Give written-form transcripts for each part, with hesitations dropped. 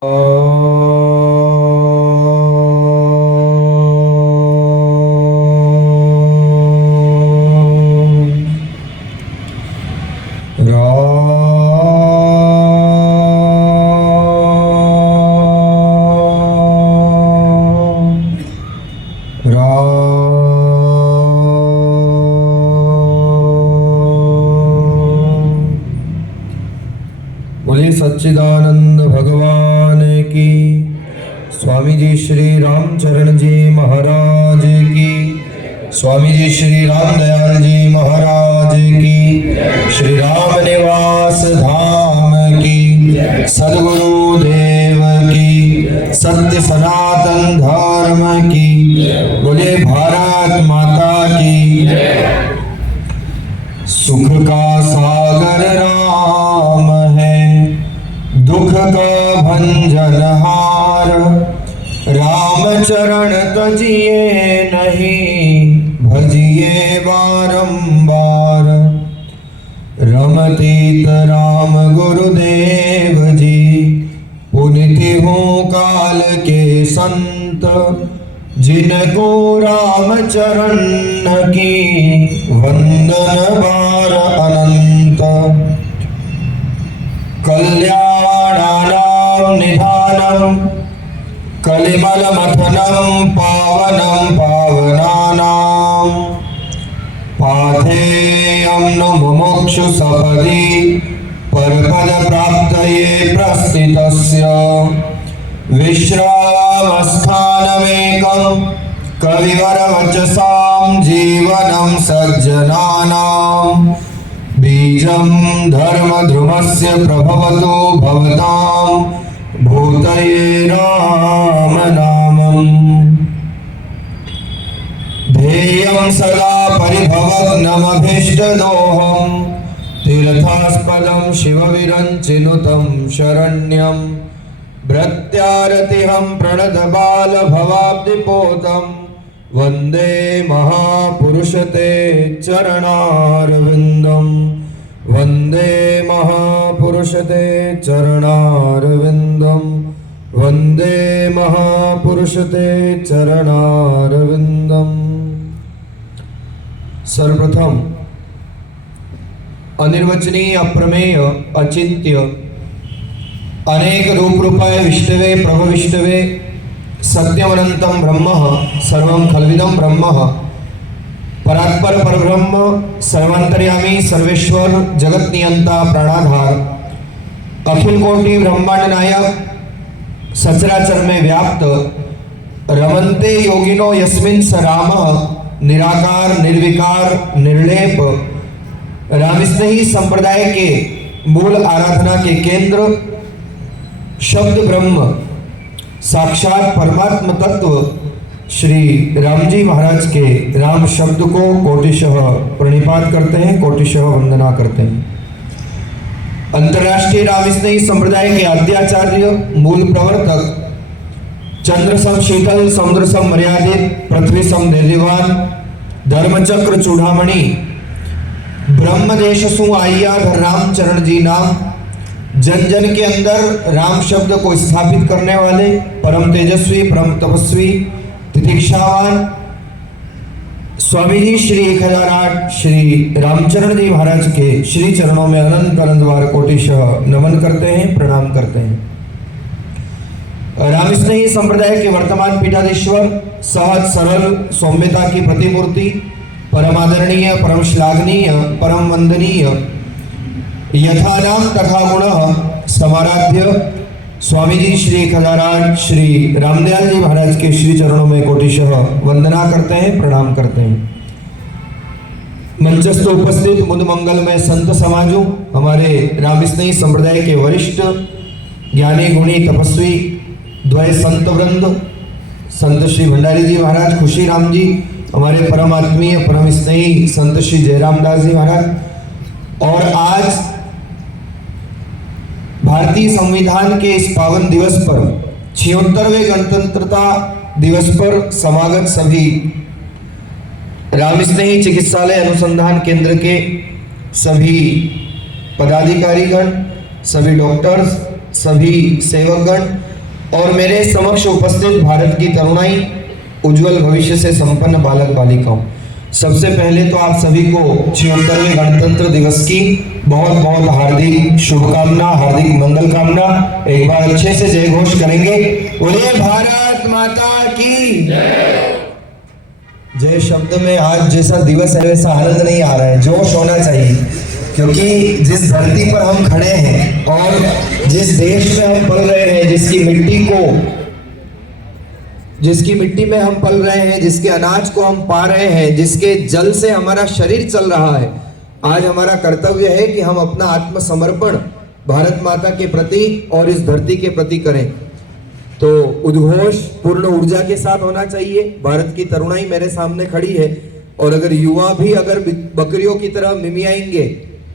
बोले सच्चिदानंद भगवान की, स्वामी जी श्री रामचरण जी महाराज की, स्वामी जी श्री रामदयाल जी महाराज की, श्री राम निवास धाम की, सद्गुरु देव की, सत्य सनातन धर्म की, बोले भारत माता की। सुख का सागर राम है, दुख का भंजनहार, राम चरण तजिए नहीं, भजिए बारंबार। रमतीत राम गुरुदेव जी, पुनित हो काल के संत, जिनको राम चरण की वंदन बार अनंत। कल्याणानां निधानं, कलिमल मथनं पावनं पावनानां, पाथेयं न मुमुक्षु सपदि परपद प्राप्तये प्रस्थितस्य। विश्रामस्थानमेकं कविवर वचसां जीवनं सज्जनानां, बीजं धर्मध्रुवस्य प्रभवतु भवतां भूतये राम नामम्। ध्येयं सदा परिभवग्नमभीष्टदोहं, तीर्थास्पदं शिवविरञ्चिनुतं शरण्यं। भृत्यारतिहं प्रणतबालभवाब्धिपोतं, वन्दे महापुरुषते चरणारविन्दं, वन्दे महापुरुषते चरणारविन्दं, वन्दे महापुरुषते चरणारविन्दम्। सर्वप्रथम अनिर्वचनीय अप्रमेय अचिंत्य अनेक रूप रूपाय विष्णवे प्रभविष्णवे सत्यमनंतं ब्रह्म सर्वं खल्विदं ब्रह्म परात्पर परब्रह्म सर्वांतर्यामी सर्वेश्वर जगत नियंता प्राणाधार अखिल कोटि ब्रह्मांड नायक सचराचर में व्याप्त रमन्ते योगिनो यस्मिन् स रामः निराकार निर्विकार निर्लेप रामस्नेही संप्रदाय के मूल आराधना के केंद्र शब्द ब्रह्म साक्षात परमात्म तत्व श्री राम जी महाराज के राम शब्द को कोटिशः प्रणिपात करते हैं, कोटिशः वंदना करते हैं। अंतर्राष्ट्रीय रामस्नेही संप्रदाय के आद्याचार्य मूल प्रवर्तक चंद्र सम शीतल समुद्र सम मर्यादित पृथ्वी सम धैर्यवान धर्मचक्र चूड़ामणि ब्रह्मदेश सु आइया रामचरण जी नाम जन जन के अंदर राम शब्द को स्थापित करने वाले परम तेजस्वी परम तपस्वी तितिक्षावान स्वामी जी श्री 1008 श्री रामचरण जी महाराज के श्री चरणों में अनंत अनंत बार कोटिशः नमन करते हैं, प्रणाम करते हैं। रामस्नेही संप्रदाय के वर्तमान पीठाधीश्वर सहज सरल सौम्यता की प्रतिमूर्ति परम आदरणीय परम श्लाघनीय परम वंदनीय यथा नाम तथा गुण समाराध्य स्वामी जी श्री 1008 श्री रामदयाल जी महाराज के श्री चरणों में कोटिशः वंदना करते हैं, प्रणाम करते हैं। मंचस्थ उपस्थित मुद मंगल में संत समाजों, हमारे रामस्नेही संप्रदाय के वरिष्ठ ज्ञानी गुणी तपस्वी द्वय संत वृंद, संत श्री भंडारी जी महाराज, खुशी राम जी, हमारे परम आत्मीय परम स्नेही संत श्री जयराम दास जी महाराज, और आज भारतीय संविधान के इस पावन दिवस पर 76वें गणतंत्रता दिवस पर समागत सभी रामस्नेही चिकित्सालय अनुसंधान केंद्र के सभी पदाधिकारीगण, सभी डॉक्टर्स, सभी सेवकगण और मेरे समक्ष उपस्थित भारत की तरुणाई, उज्जवल भविष्य से संपन्न बालक बालिकाओं, सबसे पहले तो आप सभी को 76वें गणतंत्र दिवस की बहुत बहुत हार्दिक शुभकामना, हार्दिक मंगल कामना। एक बार अच्छे से जय घोष करेंगे, बोलिए भारत माता की जय। शब्द में आज जैसा दिवस है वैसा आनंद नहीं आ रहा है, जोश होना चाहिए, क्योंकि जिस धरती पर हम खड़े हैं और जिस देश में हम पल रहे हैं, जिसकी मिट्टी में हम पल रहे हैं, जिसके अनाज को हम पा रहे हैं, जिसके जल से हमारा शरीर चल रहा है, आज हमारा कर्तव्य है कि हम अपना आत्मसमर्पण भारत माता के प्रति और इस धरती के प्रति करें। तो उद्घोष पूर्ण ऊर्जा के साथ होना चाहिए। भारत की तरुणाई मेरे सामने खड़ी है और अगर युवा भी अगर बकरियों की तरह मिमियाएंगे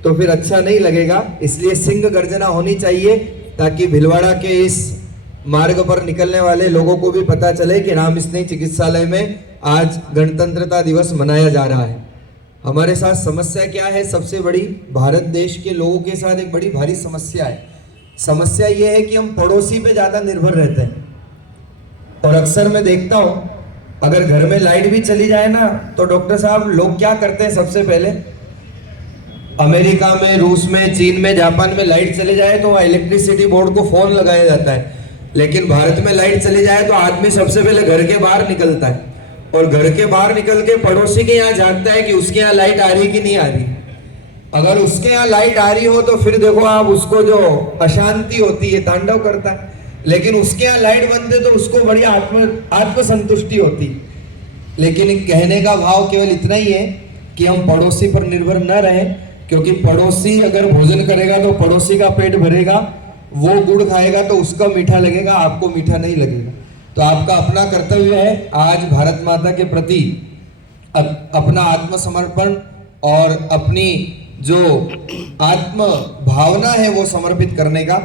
तो फिर अच्छा नहीं लगेगा, इसलिए सिंह गर्जना होनी चाहिए ताकि भिलवाड़ा के इस मार्ग पर निकलने वाले लोगों को भी पता चले कि राम स्नेही चिकित्सालय में आज गणतंत्रता दिवस मनाया जा रहा है। हमारे साथ समस्या क्या है? सबसे बड़ी भारत देश के लोगों के साथ एक बड़ी भारी समस्या है। समस्या ये है कि हम पड़ोसी पे ज्यादा निर्भर रहते हैं और अक्सर मैं देखता हूं अगर घर में लाइट भी चली जाए ना तो डॉक्टर साहब लोग क्या करते हैं, सबसे पहले अमेरिका में, रूस में, चीन में, जापान में लाइट चली जाए तो वहां इलेक्ट्रिसिटी बोर्ड को फोन लगाया जाता है, लेकिन भारत में लाइट चली जाए तो आदमी सबसे पहले घर के बाहर निकलता है और घर के बाहर निकल के पड़ोसी के यहाँ झांकता है कि उसके यहाँ लाइट आ रही कि नहीं आ रही। अगर उसके यहाँ लाइट आ रही हो तो फिर देखो आप, उसको जो अशांति होती है तांडव करता है, लेकिन उसके यहाँ लाइट बंद है तो उसको बड़ी आत्मसंतुष्टि होती। लेकिन कहने का भाव केवल इतना ही है कि हम पड़ोसी पर निर्भर न रहें, क्योंकि पड़ोसी अगर भोजन करेगा तो पड़ोसी का पेट भरेगा, वो गुड़ खाएगा तो उसका मीठा लगेगा, आपको मीठा नहीं लगेगा। तो आपका अपना कर्तव्य है आज भारत माता के प्रति अपना आत्मसमर्पण और अपनी जो आत्म भावना है वो समर्पित करने का।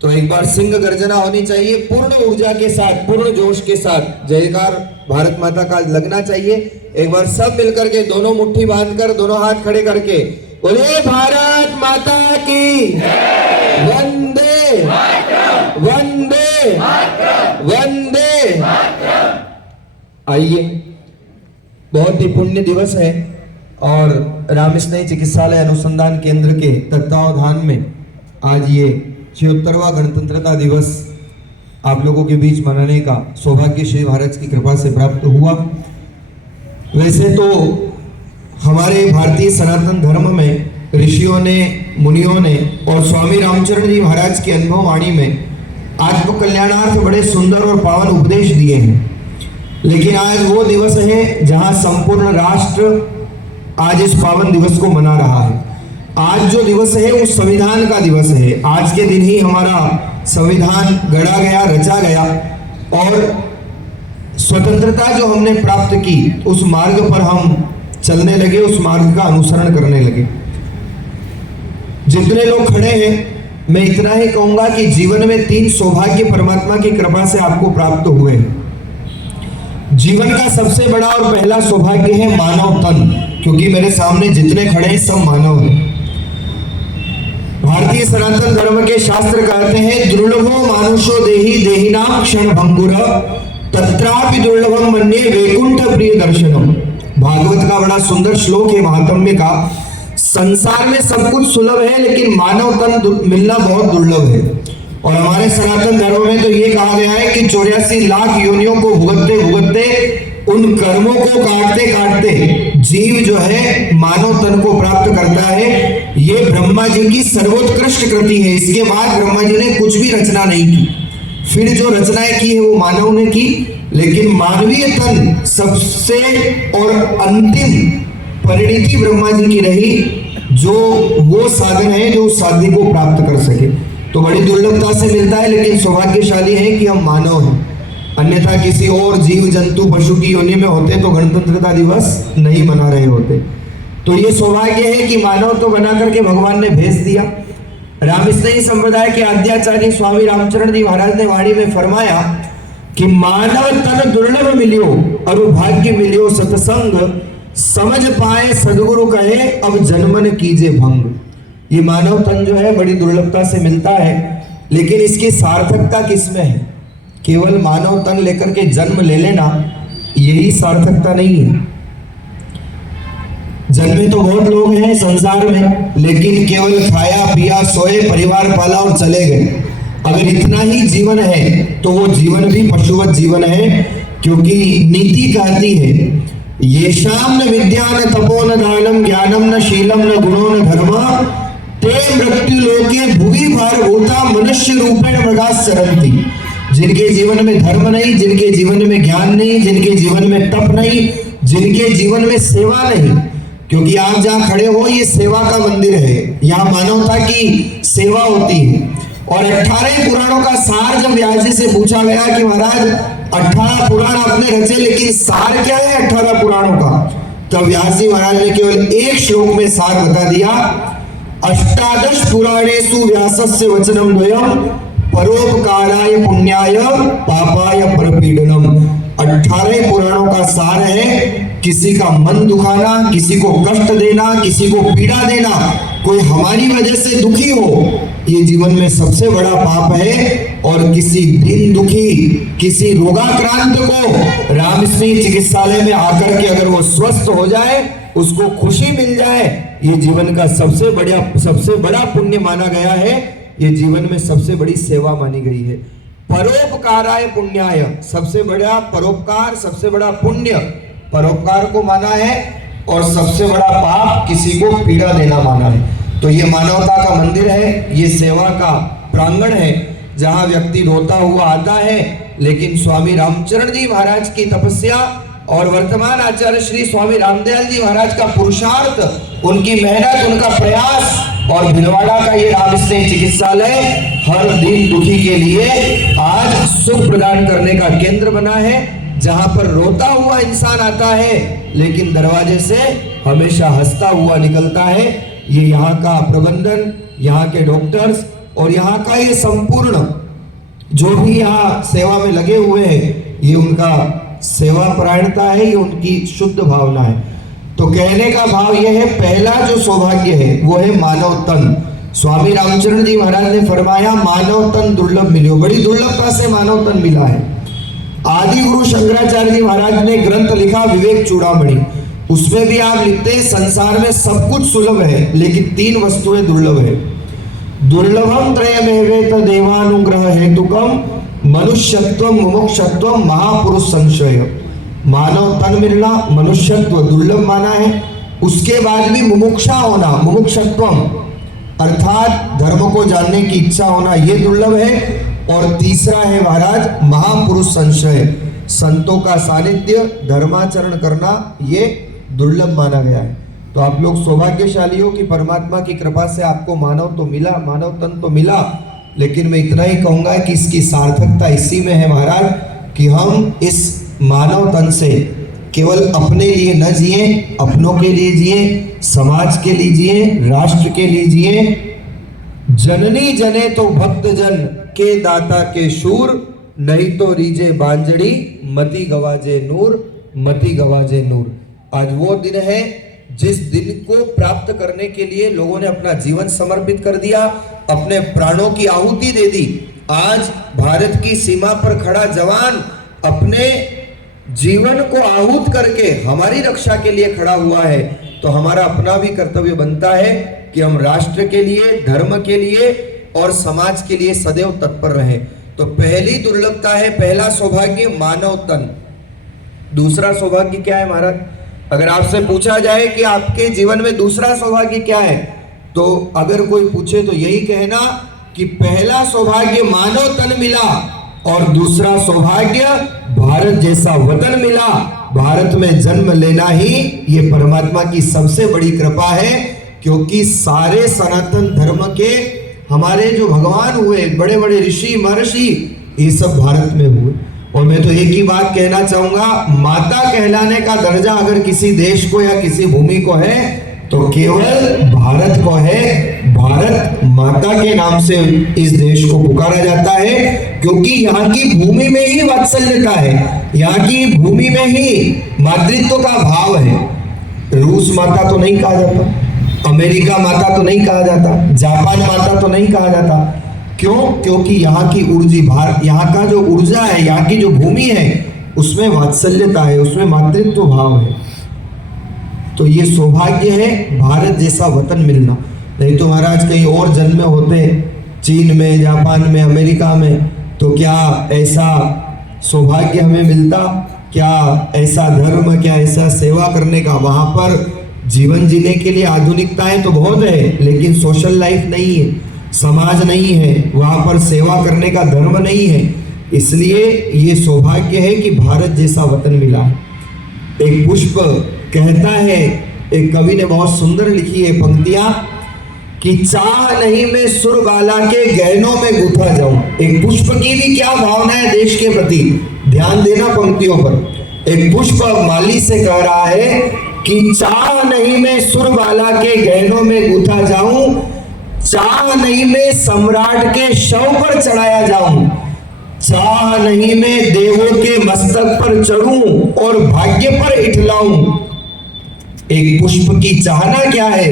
तो एक बार सिंह गर्जना होनी चाहिए, पूर्ण ऊर्जा के साथ, पूर्ण जोश के साथ जयकार भारत माता का लगना चाहिए। एक बार सब मिलकर के दोनों मुट्ठी बांधकर, दोनों हाथ खड़े करके बोलिए भारत माता की वंदे वंदे वंदे। आइए, बहुत ही पुण्य दिवस है और राम स्नेही चिकित्सालय अनुसंधान केंद्र के तत्वावधान में आज ये 76वां गणतंत्रता दिवस आप लोगों के बीच मनाने का सौभाग्य श्री महाराज की कृपा से प्राप्त हुआ। वैसे तो हमारे भारतीय सनातन धर्म में ऋषियों ने, मुनियों ने और स्वामी रामचरण जी महाराज की अनुभव वाणी में आत्म कल्याणार्थ बड़े सुंदर और पावन उपदेश दिए हैं, लेकिन आज वो दिवस है जहां संपूर्ण राष्ट्र आज इस पावन दिवस को मना रहा है। आज जो दिवस है वो संविधान का दिवस है। आज के दिन ही हमारा संविधान गढ़ा गया, रचा गया और स्वतंत्रता जो हमने प्राप्त की उस मार्ग पर हम चलने लगे, उस मार्ग का अनुसरण करने लगे। जितने लोग खड़े हैं मैं इतना ही कहूंगा कि जीवन में 3 सौभाग्य परमात्मा की कृपा से आपको प्राप्त हुए हैं। जीवन का सबसे बड़ा और पहला सौभाग्य है मानव तन, क्योंकि मेरे सामने जितने खड़े हैं सब मानव हैं। भारतीय सनातन धर्म के शास्त्र कहते हैं दुर्लभो मानुषो देहि देहिनाम क्षण भंगुर तत्रापि दुर्लभम मन्ये वैकुंठ प्रिय दर्शनम। भागवत का बड़ा सुंदर श्लोक है महात्म्य का। संसार में सब कुछ सुलभ है लेकिन मानव तन मिलना बहुत दुर्लभ है। और हमारे सनातन धर्म में तो ये कहा गया है कि 84 लाख योनियों को भुगतते भुगतते, उन कर्मों को काटते काटते जीव जो है मानव तन को प्राप्त करता है। ये ब्रह्मा जी की सर्वोत्कृष्ट कृति है। इसके बाद ब्रह्मा जी ने कुछ भी रचना नहीं की, फिर जो रचनाएं की है वो मानव ने की, लेकिन मानवीय तन सबसे और अंतिम परिणति ब्रह्मा जी की रही, जो वो साधन है जो उस साध्य को प्राप्त कर सके। तो बड़ी दुर्लभता से मिलता है, लेकिन सौभाग्यशाली है कि हम मानव हैं। अन्यथा किसी और जीव जंतु पशु की योनि में होते तो गणतंत्रता दिवस नहीं मना रहे होते। तो ये सौभाग्य है कि मानव तो बना करके भगवान ने भेज दिया। राम स्नेही संप्रदाय के आद्याचार्य स्वामी रामचरण जी महाराज ने वाणी में फरमाया कि मानव तन दुर्लभ मिलियो और भाग्य मिलियो सत्संग, समझ पाए सदगुरु कहे अब जन्मन कीजे भंग। ये मानव तन जो है बड़ी दुर्लभता से मिलता है लेकिन इसकी सार्थकता किसमें है? केवल मानव तन लेकर के जन्म ले लेना यही सार्थकता नहीं है। जन्मे तो बहुत लोग हैं संसार में, लेकिन केवल खाया पिया सोए परिवार पाला और चले गए। अगर इतना ही जीवन है तो वो जीवन भी पशुवत जीवन है, क्योंकि नीति कहती है येषां न विद्या न तपो न दानम ज्ञानम न शीलम न गुणो न धर्म ते मृत्यु लोके भुवि भारभूता मनुष्य रूपेण मृगाः चरन्ति। जिनके जीवन में धर्म नहीं, जिनके जीवन में ज्ञान नहीं, जिनके जीवन में तप नहीं, जिनके जीवन में सेवा नहीं, क्योंकि आप जहाँ खड़े हो ये सेवा का मंदिर है, यहाँ मानवता की सेवा होती है। और 18 पुराणों का सार जब व्यास जी से पूछा गया कि महाराज 18 पुराण आपने रचे, लेकिन सार क्या है 18 पुराणों का, तब व्यास जी महाराज ने केवल एक श्लोक में सार बता दिया। अष्टादश पुराणेषु व्यासस्य वचनम द्वयम परोपकाराय पुण्याय पापाय परपीडनम। 18 पुराणों का सार है किसी का मन दुखाना, किसी को कष्ट देना, किसी को पीड़ा देना, कोई हमारी वजह से दुखी हो, ये जीवन में सबसे बड़ा पाप है। और किसी दीन दुखी, किसी रोगाक्रांत को रामस्मी चिकित्सालय में आकर के अगर वो स्वस्थ हो जाए, उसको खुशी मिल जाए, ये जीवन का सबसे बड़ा पुण्य माना गया है, ये जीवन में सबसे बड़ी सेवा मानी गई है। परोपकाराय पुण्याय, सबसे बड़ा परोपकार, सबसे बड़ा पुण्य परोपकार को माना है, और सबसे बड़ा पाप किसी को पीड़ा देना माना है। तो ये मानवता का मंदिर है, ये सेवा का प्रांगण है, जहां व्यक्ति रोता हुआ आता है, लेकिन स्वामी रामचरण जी महाराज की तपस्या और वर्तमान आचार्य श्री स्वामी रामदयाल जी महाराज का पुरुषार्थ, उनकी मेहनत, उनका प्रयास, और भिलवाड़ा का ये रामस्नेह चिकित्सालय हर दिन दुखी के लिए आज सुख प्रदान करने का केंद्र बना है, जहां पर रोता हुआ इंसान आता है, लेकिन दरवाजे से हमेशा हंसता हुआ निकलता है। ये यहाँ का प्रबंधन, यहाँ के डॉक्टर्स और यहाँ का ये संपूर्ण जो भी यहाँ सेवा में लगे हुए हैं, ये उनका सेवा परायणता है, ये उनकी शुद्ध भावना है। तो कहने का भाव यह है, पहला जो सौभाग्य है वो है मानव तन। स्वामी रामचरण जी महाराज ने फरमाया मानव तन दुर्लभ मिलो, बड़ी दुर्लभता से मानव तन मिला है। आदि गुरु शंकराचार्य जी महाराज ने ग्रंथ लिखा विवेक चूड़ामणि, उसमें भी आप लिखते हैं संसार में सब कुछ सुलभ है, लेकिन 3 वस्तुएं दुर्लभ है। दुर्लभम त्रयमेवेत देवानुग्रह हेतुकम मनुष्यत्वम मुमुक्षत्वम महापुरुष संशय। मानव तन मिलना, मनुष्यत्व दुर्लभ माना है, उसके बाद भी मुमुक्षा होना, मुमुक्षत्वम अर्थात धर्म को जानने की इच्छा होना, ये दुर्लभ है। और तीसरा है महाराज महापुरुष संशय, संतों का सानिध्य, धर्माचरण करना, ये दुर्लभ माना गया है। तो आप लोग सौभाग्यशाली हो कि परमात्मा की कृपा से आपको मानव तो मिला, मानव तन तो मिला, लेकिन मैं इतना ही कहूंगा कि इसकी सार्थकता इसी में है महाराज कि हम इस मानव तन से केवल अपने लिए न जिए, अपनों के लिए जिए, समाज के लिए जिए, राष्ट्र के लिए जिए। जननी जने तो भक्त जन के दाता के शूर, नहीं तो रीजे बांजड़ी मति गवाजे नूर, मति गवाजे नूर। आज वो दिन है जिस दिन को प्राप्त करने के लिए लोगों ने अपना जीवन समर्पित कर दिया, अपने प्राणों की आहुति दे दी। आज भारत की सीमा पर खड़ा जवान अपने जीवन को आहूत करके हमारी रक्षा के लिए खड़ा हुआ है। तो हमारा अपना भी कर्तव्य बनता है कि हम राष्ट्र के लिए, धर्म के लिए और समाज के लिए सदैव तत्पर रहें। तो पहली दुर्लभता है, पहला सौभाग्य मानव तन। दूसरा सौभाग्य क्या है महाराज? अगर आपसे पूछा जाए कि आपके जीवन में दूसरा सौभाग्य क्या है, तो अगर कोई पूछे तो यही कहना कि पहला सौभाग्य मानव तन मिला और दूसरा सौभाग्य भारत जैसा वतन मिला। भारत में जन्म लेना ही ये परमात्मा की सबसे बड़ी कृपा है, क्योंकि सारे सनातन धर्म के हमारे जो भगवान हुए, बड़े बड़े ऋषि महर्षि, ये सब भारत में हुए। और मैं तो एक ही बात कहना चाहूंगा, माता कहलाने का दर्जा अगर किसी देश को या किसी भूमि को है तो केवल भारत को है। भारत माता के नाम से इस देश को पुकारा जाता है, क्योंकि यहाँ की भूमि में ही वात्सल्यता है, यहाँ की भूमि में ही मातृत्व का भाव है। रूस माता तो नहीं कहा जाता, अमेरिका माता तो नहीं कहा जाता, जापान माता तो नहीं कहा जाता, क्यों? क्योंकि यहाँ की यहाँ का जो ऊर्जा है, यहाँ की जो भूमि है, उसमें वात्सल्यता है, उसमें मातृत्व भाव है। तो ये सौभाग्य है भारत जैसा वतन मिलना। नहीं तो महाराज कहीं और जन्म होते, चीन में, जापान में, अमेरिका में, तो क्या ऐसा सौभाग्य हमें मिलता? क्या ऐसा धर्म, क्या ऐसा सेवा करने का? वहां पर जीवन जीने के लिए आधुनिकताएं तो बहुत है, लेकिन सोशल लाइफ नहीं है, समाज नहीं है, वहां पर सेवा करने का धर्म नहीं है। इसलिए ये सौभाग्य है कि भारत जैसा वतन मिला है। एक पुष्प कहता है, एक कवि ने बहुत सुंदर लिखी है पंक्तियां कि चाह नहीं मैं सुरबाला के गहनों में गुथा जाऊं। एक पुष्प की भी क्या भावना है देश के प्रति, ध्यान देना पंक्तियों पर। एक पुष्प माली से कह रहा है कि चाह नहीं मैं सुरबाला के गहनों में गुथा जाऊं, चाह नहीं मैं सम्राट के शव पर चढ़ाया जाऊं, चाह नहीं मैं देवों के मस्तक पर चढ़ूं और भाग्य पर इठलाऊं। एक पुष्प की चाहना क्या है?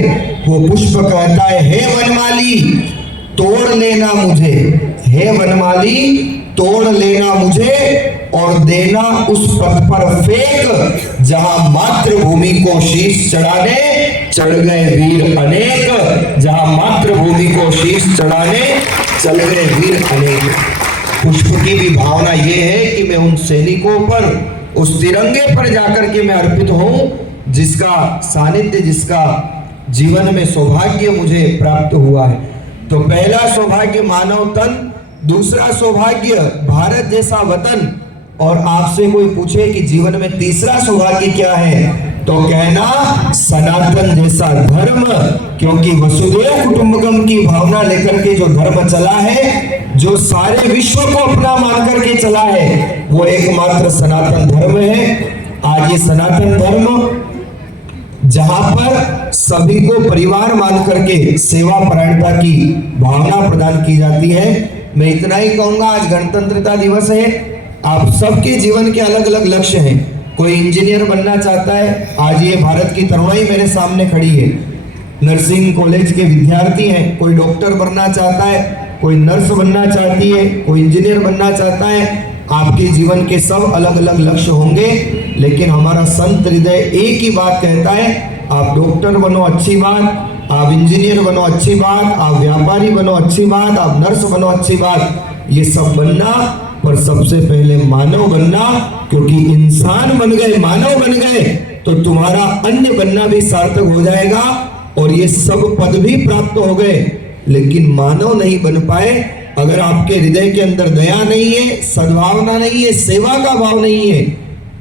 वो पुष्प कहता है, हे वनमाली तोड़ लेना मुझे, हे वनमाली तोड़ लेना मुझे और देना उस पथ पर फेंक जहां मातृभूमि को शीश चढ़ाने चढ़ गए वीर अनेक, जहां मातृभूमि को शीश चढ़ाने चल गए वीर अनेक। पुष्प की भी भावना ये है कि मैं उन सैनिकों पर, उस तिरंगे पर जाकर के मैं अर्पित हूं, जिसका सानिध्य, जिसका जीवन में सौभाग्य मुझे प्राप्त हुआ है। तो पहला सौभाग्य मानव तन, दूसरा सौभाग्य भारत जैसा वतन, और आपसे कोई पूछे कि जीवन में तीसरा सौभाग्य क्या है, तो कहना सनातन जैसा धर्म। क्योंकि वसुधैव कुटुंबकम की भावना लेकर के जो धर्म चला है, जो सारे विश्व को अपना मान करके चला है, वो एकमात्र सनातन धर्म है। आज ये सनातन धर्म जहां पर सभी को परिवार मान करके सेवा परायणता की भावना प्रदान की जाती है। मैं इतना ही कहूंगा, आज गणतंत्रता दिवस है, आप सबके जीवन के अलग अलग लक्ष्य हैं। कोई इंजीनियर बनना चाहता है, आज ये भारत की तरुणाई मेरे सामने खड़ी है, नर्सिंग कॉलेज के विद्यार्थी हैं। कोई डॉक्टर बनना चाहता है, कोई नर्स बनना चाहती है, कोई इंजीनियर बनना चाहता है। आपके जीवन के सब अलग अलग लक्ष्य होंगे, लेकिन हमारा संत हृदय एक ही बात कहता है, आप डॉक्टर बनो अच्छी बात, आप इंजीनियर बनो अच्छी बात, आप व्यापारी बनो अच्छी बात, आप नर्स बनो अच्छी बात, ये सब बनना, पर सबसे पहले मानव बनना। क्योंकि इंसान बन गए, मानव बन गए, तो तुम्हारा अन्य बनना भी सार्थक हो जाएगा और ये सब पद भी प्राप्त हो गए। लेकिन मानव नहीं बन पाए अगर आपके हृदय के अंदर दया नहीं है, सद्भावना नहीं है, सेवा का भाव नहीं है,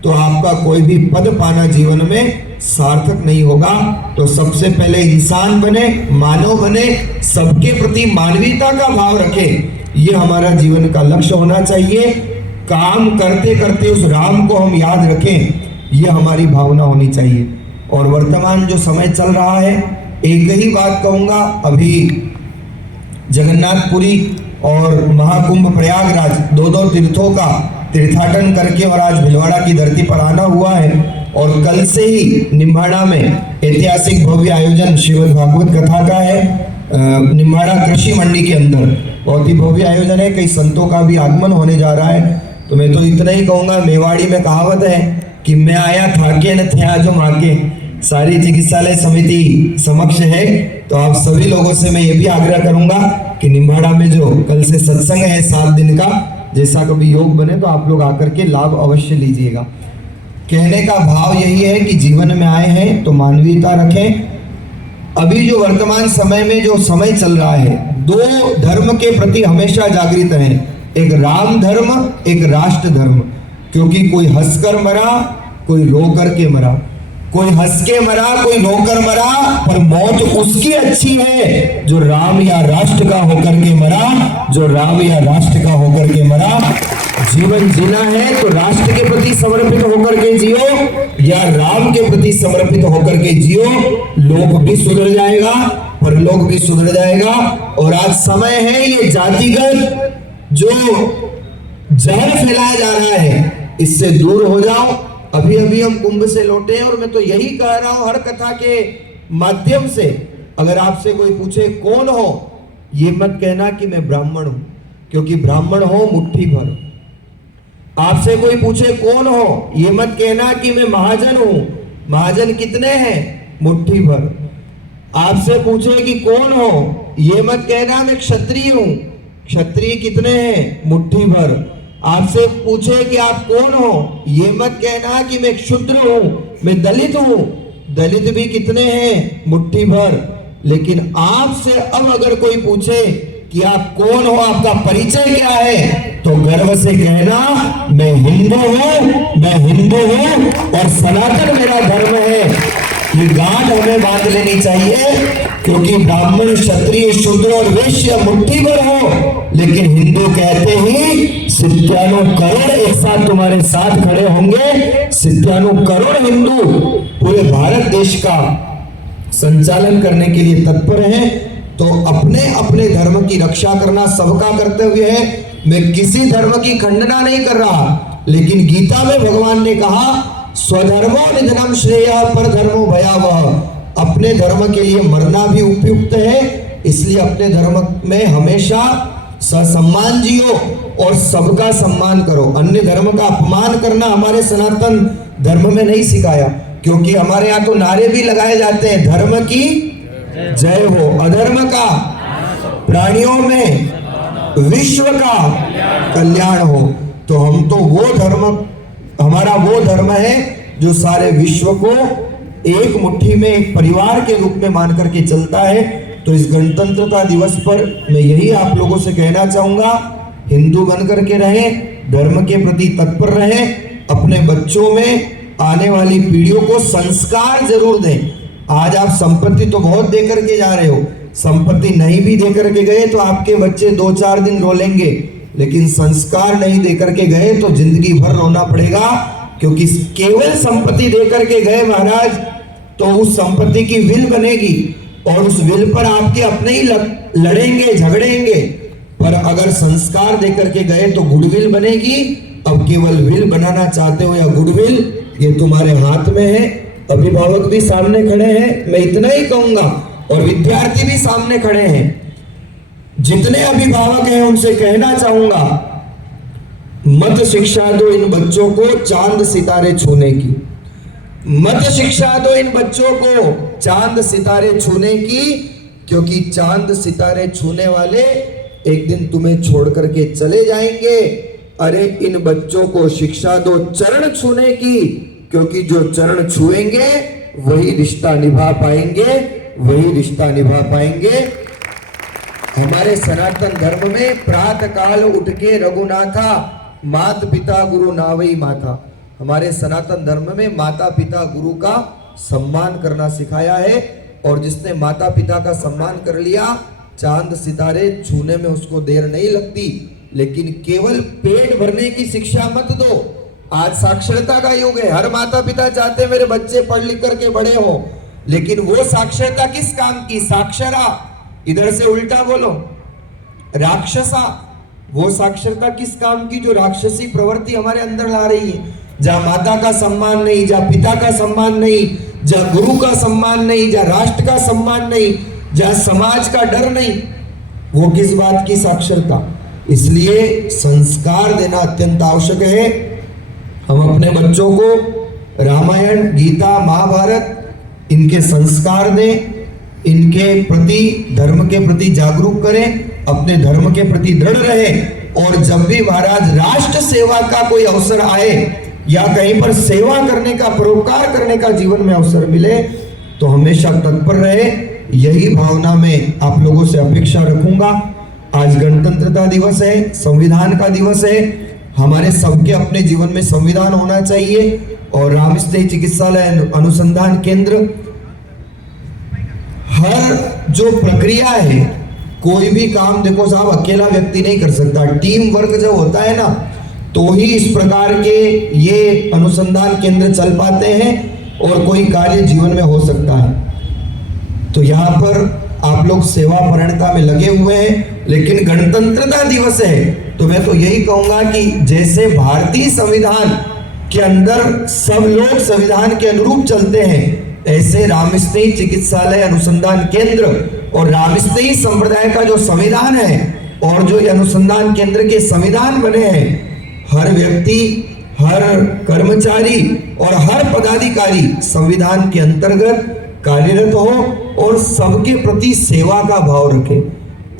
तो आपका कोई भी पद पाना जीवन में सार्थक नहीं होगा। तो सबसे पहले इंसान बने, मानव बने, सबके प्रति मानवीयता का भाव रखें, ये हमारा जीवन का लक्ष्य होना चाहिए। काम करते करते उस राम को हम याद रखें, ये हमारी भावना होनी चाहिए। और वर्तमान जो समय चल रहा है, एक ही बात कहूंगा, अभी जगन्नाथपुरी और महाकुंभ प्रयागराज दो तीर्थों का तीर्थाटन करके और आज भिलवाड़ा की धरती पर आना हुआ है। और कल से ही निम्बाड़ा में ऐतिहासिक भव्य आयोजन श्रीमद् भागवत कथा का है। निम्बाड़ा कृषि मंडी के अंदर बहुत ही भव्य आयोजन है, कई संतों का भी आगमन होने जा रहा है। तो मैं तो इतना ही कहूँगा, मेवाड़ी में कहावत है कि मैं आया थाके न थे जो माके, सारी चिकित्सालय समिति समक्ष है। तो आप सभी लोगों से मैं ये भी आग्रह करूंगा कि निम्बाड़ा में जो कल से सत्संग है 7 दिन का, जैसा कभी योग बने तो आप लोग आकर के लाभ अवश्य लीजिएगा। कहने का भाव यही है कि जीवन में आए हैं तो मानवीयता रखें। अभी जो वर्तमान समय में जो समय चल रहा है, 2 धर्म के प्रति हमेशा जागृत हैं, एक राम धर्म, एक राष्ट्र धर्म। क्योंकि कोई हंसकर मरा, कोई रो करके मरा, कोई हंस के मरा, कोई रोकर मरा, पर मौत उसकी अच्छी है जो राम या राष्ट्र का होकर के मरा, जो राम या राष्ट्र का होकर के मरा। जीवन जीना है तो राष्ट्र के प्रति समर्पित होकर के जियो या राम के प्रति समर्पित होकर के जियो। लोक भी सुधर जाएगा, परलोक भी सुधर जाएगा। और आज समय है ये जातिगत जो जहर फैलाया जा रहा है, इससे दूर हो जाओ। अभी अभी हम कुंभ से लौटे हैं और मैं तो यही कह रहा हूं हर कथा के माध्यम से, अगर आपसे कोई पूछे कौन हो ये मत कहना कि मैं ब्राह्मण हूं, क्योंकि ब्राह्मण हो मुट्ठी भर। आपसे कोई पूछे कौन हो, ये मत कहना कि मैं महाजन हूं, महाजन कितने हैं, मुट्ठी भर। आपसे पूछे कि कौन हो, ये मत कहना मैं क्षत्रिय हूं, क्षत्रिय कितने हैं, मुट्ठी भर। आपसे पूछे कि आप कौन हो, ये मत कहना कि मैं क्षुद्र हूं, मैं दलित हूं, दलित भी कितने हैं, मुट्ठी भर। लेकिन आपसे अब अगर कोई पूछे कि आप कौन हो, आपका परिचय क्या है, तो गर्व से कहना मैं हिंदू हूं, मैं हिंदू हूं और सनातन मेरा धर्म है। ये गांठ हमें बांध लेनी चाहिए, क्योंकि ब्राह्मण, क्षत्रिय, शूद्र और वैश्य मुट्ठी भर हो, लेकिन हिंदू कहते ही 97 करोड़ एक साथ तुम्हारे साथ खड़े होंगे। 97 करोड़ हिंदू पूरे भारत देश का संचालन करने के लिए तत्पर हैं। तो अपने अपने धर्म की रक्षा करना सबका कर्तव्य है। मैं किसी धर्म की खंडना नहीं कर रहा, लेकिन गीता में भगवान ने कहा स्वधर्मो निधनम श्रेयः परधर्मो भयावह। अपने धर्म के लिए मरना भी उपयुक्त है, इसलिए अपने धर्म में हमेशा ससम्मान जियो और सबका सम्मान करो। अन्य धर्म का अपमान करना हमारे सनातन धर्म में नहीं सिखाया, क्योंकि हमारे यहाँ तो नारे भी लगाए जाते हैं, धर्म की जय हो, अधर्म का प्राणियों में, विश्व का कल्याण हो। तो हम तो वो धर्म, हमारा वो धर्म है जो सारे विश्व को एक मुट्ठी में, एक परिवार के रूप में मान करके चलता है। तो इस गणतंत्रता दिवस पर मैं यही आप लोगों से कहना चाहूंगा, हिंदू बन करके रहें, धर्म के प्रति तत्पर रहें, अपने बच्चों में आने वाली पीढ़ियों को संस्कार जरूर दें। आज आप संपत्ति तो बहुत दे करके जा रहे हो, संपत्ति नहीं भी दे करके गए तो आपके बच्चे 2-4 दिन रो लेंगे, लेकिन संस्कार नहीं दे करके गए तो जिंदगी भर रोना पड़ेगा। क्योंकि केवल संपत्ति दे करके गए महाराज, तो उस संपत्ति की विल बनेगी और उस विल पर आपके अपने ही लड़ेंगे, झगड़ेंगे। पर अगर संस्कार दे करके गए तो गुडविल बनेगी। अब केवल विल बनाना चाहते हो या गुडविल, ये तुम्हारे हाथ में है। अभिभावक भी सामने खड़े हैं, मैं इतना ही कहूंगा, और विद्यार्थी भी सामने खड़े हैं। जितने अभिभावक हैं उनसे कहना चाहूंगा, मत शिक्षा दो इन बच्चों को चांद सितारे छूने की, मत शिक्षा दो इन बच्चों को चांद सितारे छूने की, क्योंकि चांद सितारे छूने वाले एक दिन तुम्हें छोड़ करके चले जाएंगे। अरे इन बच्चों को शिक्षा दो चरण छूने की, क्योंकि जो चरण छुएंगे वही रिश्ता निभा पाएंगे, वही रिश्ता निभा पाएंगे। हमारे सनातन धर्म में प्रातः काल उठ के रघुनाथा मात पिता गुरु नावई माता, हमारे सनातन धर्म में माता पिता गुरु का सम्मान करना सिखाया है। और जिसने माता पिता का सम्मान कर लिया, चांद सितारे छूने में उसको देर नहीं लगती। लेकिन केवल पेट भरने की शिक्षा मत दो। आज साक्षरता का युग है, हर माता पिता चाहते हैं मेरे बच्चे पढ़ लिख करके बड़े हो, लेकिन वो साक्षरता किस काम की, साक्षरा, इधर से उल्टा बोलो, राक्षसा, वो साक्षरता किस काम की जो राक्षसी प्रवृत्ति हमारे अंदर ला रही है। जहां माता का सम्मान नहीं, जहां पिता का सम्मान नहीं, जहां गुरु का सम्मान नहीं, जहां राष्ट्र का सम्मान नहीं, जहां समाज का डर नहीं, वो किस बात की साक्षरता। इसलिए संस्कार देना अत्यंत आवश्यक है। हम अपने बच्चों को रामायण, गीता, महाभारत इनके संस्कार दें, इनके प्रति, धर्म के प्रति जागरूक करें, अपने धर्म के प्रति दृढ़ रहें। और जब भी महाराज राष्ट्र सेवा का कोई अवसर आए या कहीं पर सेवा करने का, परोपकार करने का जीवन में अवसर मिले, तो हमेशा तत्पर रहे। यही भावना में आप लोगों से अपेक्षा रखूंगा। आज गणतंत्रता दिवस है, संविधान का दिवस है। हमारे सबके अपने जीवन में संविधान होना चाहिए। और रामस्नेही चिकित्सालय अनुसंधान केंद्र हर जो प्रक्रिया है, कोई भी काम देखो साहब अकेला व्यक्ति नहीं कर सकता, टीम वर्क जब होता है ना, तो ही इस प्रकार के ये अनुसंधान केंद्र चल पाते हैं और कोई कार्य जीवन में हो सकता है। तो यहाँ पर आप लोग सेवा परायणता में लगे हुए हैं। लेकिन गणतंत्रता दिवस है तो मैं तो यही कहूंगा कि जैसे भारतीय संविधान के अंदर सब लोग संविधान के अनुरूप चलते हैं, ऐसे रामस्नेही चिकित्सालय अनुसंधान केंद्र और रामस्नेही संप्रदाय का जो संविधान है और जो ये अनुसंधान केंद्र के संविधान बने हैं, हर व्यक्ति, हर कर्मचारी और हर पदाधिकारी संविधान के अंतर्गत कार्यरत हो और सबके प्रति सेवा का भाव रखे।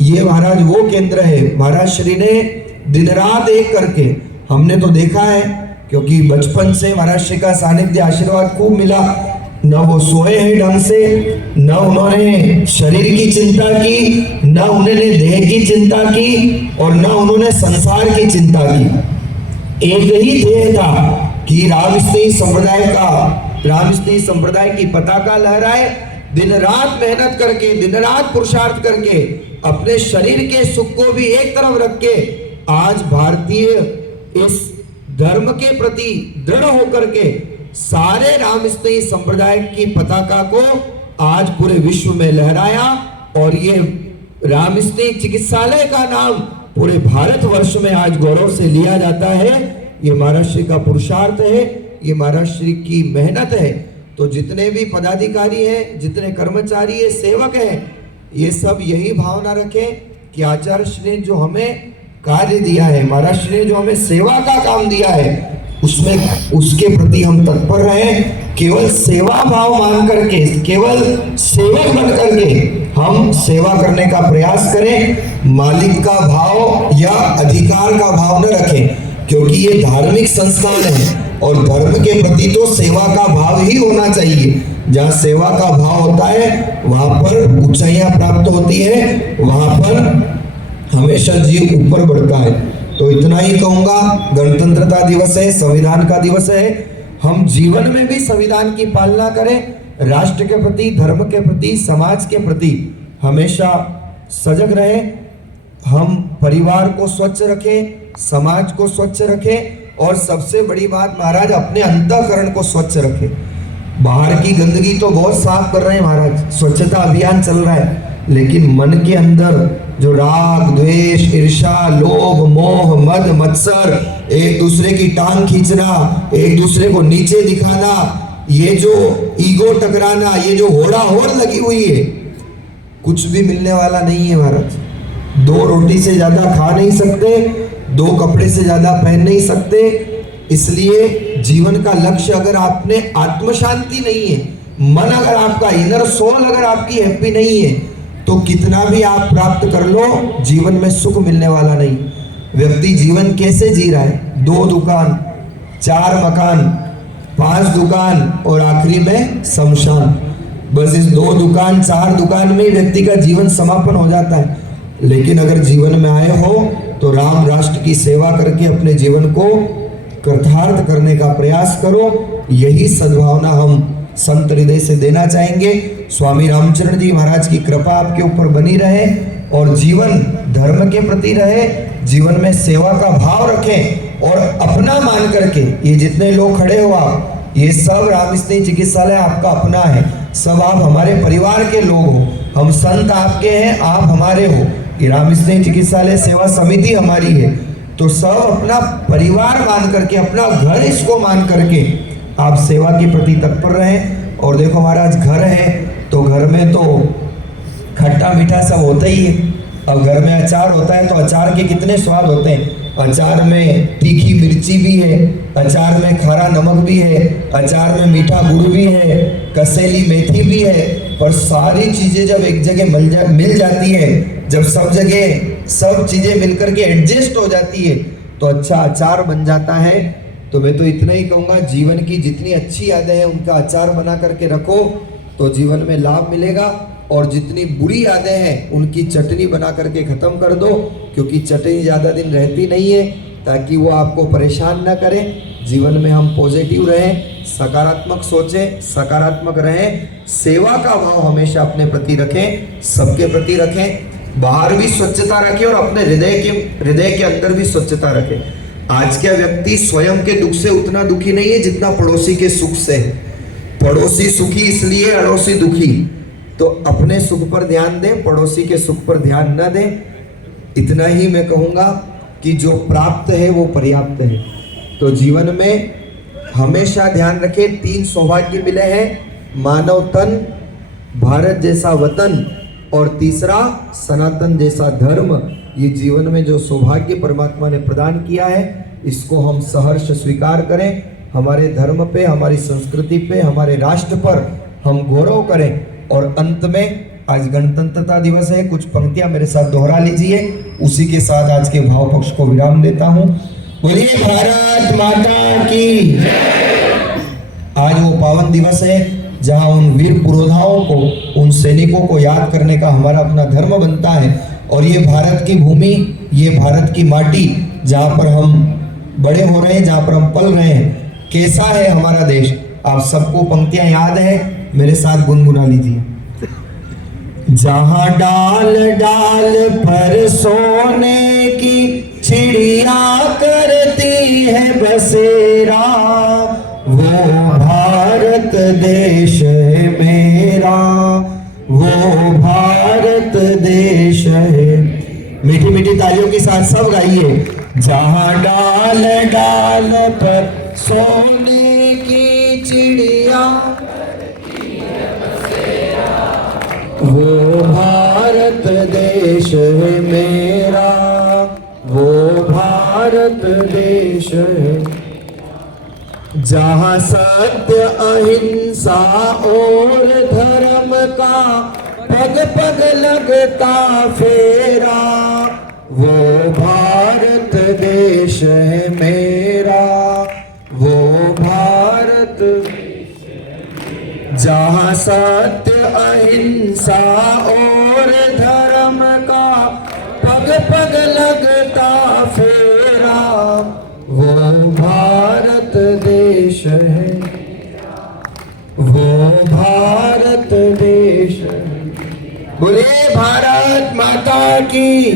ये महाराज वो केंद्र है। महाराज श्री ने दिन रात एक करके, हमने तो देखा है क्योंकि बचपन से महाराज श्री का सानिध्य आशीर्वाद खूब मिला। न वो सोए हैं ढंग से, न उन्होंने शरीर की चिंता की, न उन्होंने देह की चिंता की और न उन्होंने संसार की चिंता की। एक ही ध्येय था कि रामस्नेही संप्रदाय की पताका लहराए। दिन रात मेहनत करके, दिन रात पुरुषार्थ करके, अपने शरीर के सुख को भी एक तरफ रख के आज भारतीय इस धर्म के प्रति दृढ़ होकर के सारे रामस्नेही संप्रदाय की पताका को आज पूरे विश्व में लहराया। और ये रामस्नेही चिकित्सालय का नाम पूरे भारतवर्ष में आज गौरव से लिया जाता है। ये महाराज श्री का पुरुषार्थ है, ये महाराज श्री की मेहनत है। तो जितने भी पदाधिकारी हैं, जितने कर्मचारी है, सेवक हैं, ये सब यही भावना रखें कि आचार्य श्री ने जो हमें कार्य दिया है, महाराज श्री ने जो हमें सेवा का काम दिया है, उसमें उसके प्रति हम तत्पर रहें। केवल सेवा भाव मान करके, केवल सेवक बन करके हम सेवा करने का प्रयास करें। मालिक का भाव या अधिकार का भाव न रखें, क्योंकि ये धार्मिक संस्थान है और धर्म के प्रति तो सेवा का भाव ही होना चाहिए। जहाँ सेवा का भाव होता है वहां पर ऊंचाइयां प्राप्त होती है, वहां पर हमेशा जीव ऊपर बढ़ता है। तो इतना ही कहूंगा। गणतंत्रता दिवस है, संविधान का दिवस है। हम जीवन में भी संविधान की पालना करें। राष्ट्र के प्रति, धर्म के प्रति, समाज के प्रति हमेशा सजग रहे। हम परिवार को स्वच्छ रखें, समाज को स्वच्छ रखें और सबसे बड़ी बात महाराज, अपने अंतःकरण को स्वच्छ रखें। बाहर की गंदगी तो बहुत साफ कर रहे हैं महाराज, स्वच्छता अभियान चल रहा है, लेकिन मन के अंदर जो राग, द्वेष, ईर्ष्या, लोभ, मोह, मद, मत्सर, एक दूसरे की टांग खींचना, एक दूसरे को नीचे दिखाना, ये जो ईगो टकराना, ये जो होड़ लगी हुई है, कुछ भी मिलने वाला नहीं है महाराज। 2 रोटी से ज्यादा खा नहीं सकते, 2 कपड़े से ज्यादा पहन नहीं सकते। इसलिए जीवन का लक्ष्य अगर आपने आत्म शांति नहीं है, मन अगर आपका इनर सोल अगर आपकी हैप्पी नहीं है, तो कितना भी आप प्राप्त कर लो, जीवन में सुख मिलने वाला नहीं। व्यक्ति जीवन कैसे जी रहा है? 2 दुकान, 4 मकान, 5 दुकान और आखिरी में शमशान। बस इस 2 दुकान, 4 दुकान में व्यक्ति का जीवन समापन हो जाता है। लेकिन अगर जीवन में आए हो तो राम राष्ट्र की सेवा करके अपने जीवन को कृतार्थ करने का प्रयास करो। यही सद्भावना हम संत हृदय से देना चाहेंगे। स्वामी रामचरण जी महाराज की कृपा आपके ऊपर बनी रहे और जीवन धर्म के प्रति रहे, जीवन में सेवा का भाव रखें और अपना मान करके, ये जितने लोग खड़े हो आप, ये सब रामस्नेही चिकित्सालय आपका अपना है। सब आप हमारे परिवार के लोग हो, हम संत आपके हैं, आप हमारे हो। ये रामस्नेही चिकित्सालय सेवा समिति हमारी है। तो सब अपना परिवार मान करके, अपना घर इसको मान करके आप सेवा के प्रति तत्पर रहें। और देखो महाराज, घर है तो घर में तो खट्टा मीठा सब होता ही है। अब घर में अचार होता है तो अचार के कितने स्वाद होते हैं। अचार में तीखी मिर्ची भी है, अचार में खारा नमक भी है, अचार में मीठा गुड़ भी है, कसेली मेथी भी है। पर सारी चीज़ें जब एक जगह मिल जाती है, जब सब जगह सब चीज़ें मिलकर के एडजस्ट हो जाती है, तो अच्छा अचार बन जाता है। तो मैं तो इतना ही कहूँगा, जीवन की जितनी अच्छी यादें हैं उनका अचार बना करके रखो तो जीवन में लाभ मिलेगा। और जितनी बुरी यादें हैं उनकी चटनी बना करके ख़त्म कर दो, क्योंकि चटनी ज़्यादा दिन रहती नहीं है, ताकि वो आपको परेशान ना करें। जीवन में हम पॉजिटिव रहें, सकारात्मक सोचें, सकारात्मक रहें, सेवा का भाव हमेशा अपने प्रति रखें, सबके प्रति रखें, बाहर भी स्वच्छता रखें और अपने हृदय के अंदर भी स्वच्छता रखें। आज का व्यक्ति स्वयं के दुख से उतना दुखी नहीं है जितना पड़ोसी के सुख से। पड़ोसी सुखी इसलिए अड़ोसी दुखी। तो अपने सुख पर ध्यान दें, पड़ोसी के सुख पर ध्यान न दें। इतना ही मैं कहूँगा कि जो प्राप्त है वो पर्याप्त है। तो जीवन में हमेशा ध्यान रखें, 3 सौभाग्य मिले हैं: मानव तन, भारत जैसा वतन और तीसरा सनातन जैसा धर्म, ये जीवन में जो सौभाग्य परमात्मा ने प्रदान किया है, इसको हम सहर्ष स्वीकार करें। हमारे धर्म पे, हमारी संस्कृति पे, हमारे राष्ट्र पर हम गौरव करें। और अंत में आज गणतंत्रता दिवस है, कुछ पंक्तियां मेरे साथ दोहरा लीजिए, उसी के साथ आज के भाव पक्ष को विराम देता हूं। बोलिए भारत माता की। आज वो पावन दिवस है जहां उन वीर पुरोधाओं को, उन सैनिकों को याद करने का हमारा अपना धर्म बनता है। और ये भारत की भूमि, ये भारत की माटी, जहाँ पर हम बड़े हो रहे हैं, जहाँ पर हम पल रहे हैं, कैसा है हमारा देश। आप सबको पंक्तियां याद है, मेरे साथ गुनगुना लीजिए। जहाँ डाल डाल पर सोने की चिड़िया करती है बसेरा, वो भारत देश है मेरा, वो भारत देश है। मीठी मीठी तालियों के साथ सब गाइए। जहाँ डाल डाल पर सोने की चिड़िया, वो भारत देश है मेरा, वो भारत देश है। जहाँ सत्य अहिंसा और धर्म का पग पग लगता फेरा, वो भारत देश है मेरा, वो भारत। जहाँ सत्य अहिंसा और धर्म का पग पग लगता फेरा, वो भारत देश है, वो भारत देश है। बोलिए भारत माता की।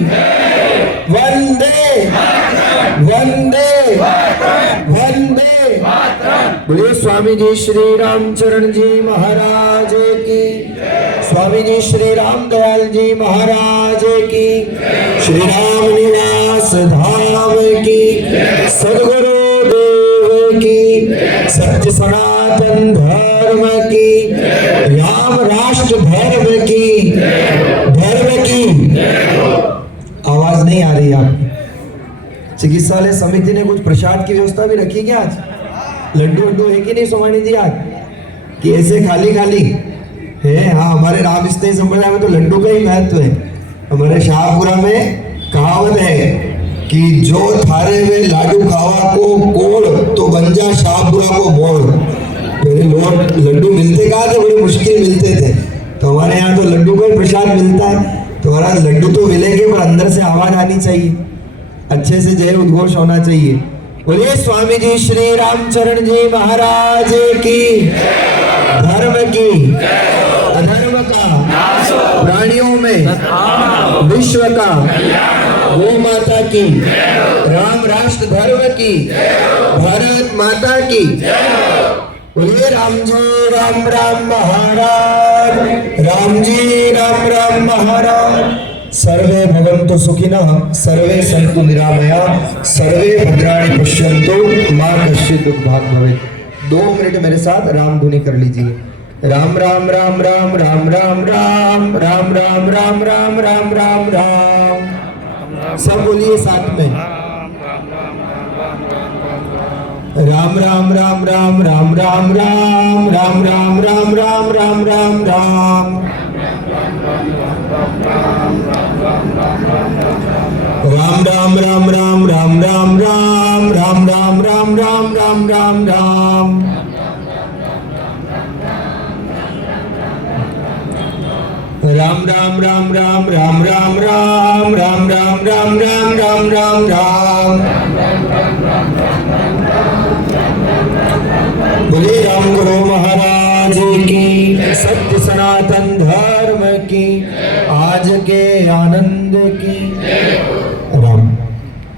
वंदे वंदे वंदे। बोलिए स्वामी जी श्री रामचरण जी महाराज की, स्वामी जी श्री राम दयाल जी महाराज की, श्री राम निवास धाम की, सद्गुरु देव की, सत्य सनातन धर्म की, राम राष्ट्र धर्म की, धर्म की। आवाज नहीं आ रही आपकी। चिकित्सालय समिति ने कुछ प्रसाद की व्यवस्था भी रखी क्या आज? लड्डू वड्डू है कि नहीं सोमानी जी आज? कि ऐसे खाली खाली है? हाँ, हमारे रामस्तेय संप्रदाय में तो लड्डू का ही महत्व है। हमारे शाहपुरा में कहावत है कि जो थारे वे लाडू खावा को कोड़, तो बन जा शाहपुरा को मोड़। पहले लोग लड्डू मिलते कहाँ थे? बड़े मुश्किल मिलते थे। तो हमारे यहाँ तो लड्डू का ही प्रसाद मिलता है। तो हमारा लड्डू तो मिलेंगे, पर अंदर से आवाज आनी चाहिए, अच्छे से जय उद्घोष होना चाहिए। बोलिए स्वामी जी श्री रामचरण जी महाराज की। धर्म की, अधर्म का, प्राणियों में विश्व का, गौ माता की, राम राष्ट्र धर्म की, भारत माता की। बोलिए राम जी राम राम महाराज, राम जी राम राम महाराज। सर्वे भवन्तु सुखिनः, सर्वे सन्तु निरामया, सर्वे भद्राणि पश्यन्तु, मा कश्चित् दुःखभाग् भवेत्। 2 मिनट मेरे साथ राम धुनी कर लीजिए। राम राम राम राम राम राम राम राम राम राम राम राम राम राम। सब बोलिए साथ में। राम राम राम राम राम राम राम राम राम राम राम राम राम राम। राम राम राम राम राम राम राम राम राम राम राम राम राम राम। राम राम राम राम राम राम राम राम राम राम राम राम राम राम। बोले राम गुरु महाराज की, सत्य सनातन धर्म की, आज के आनंद की।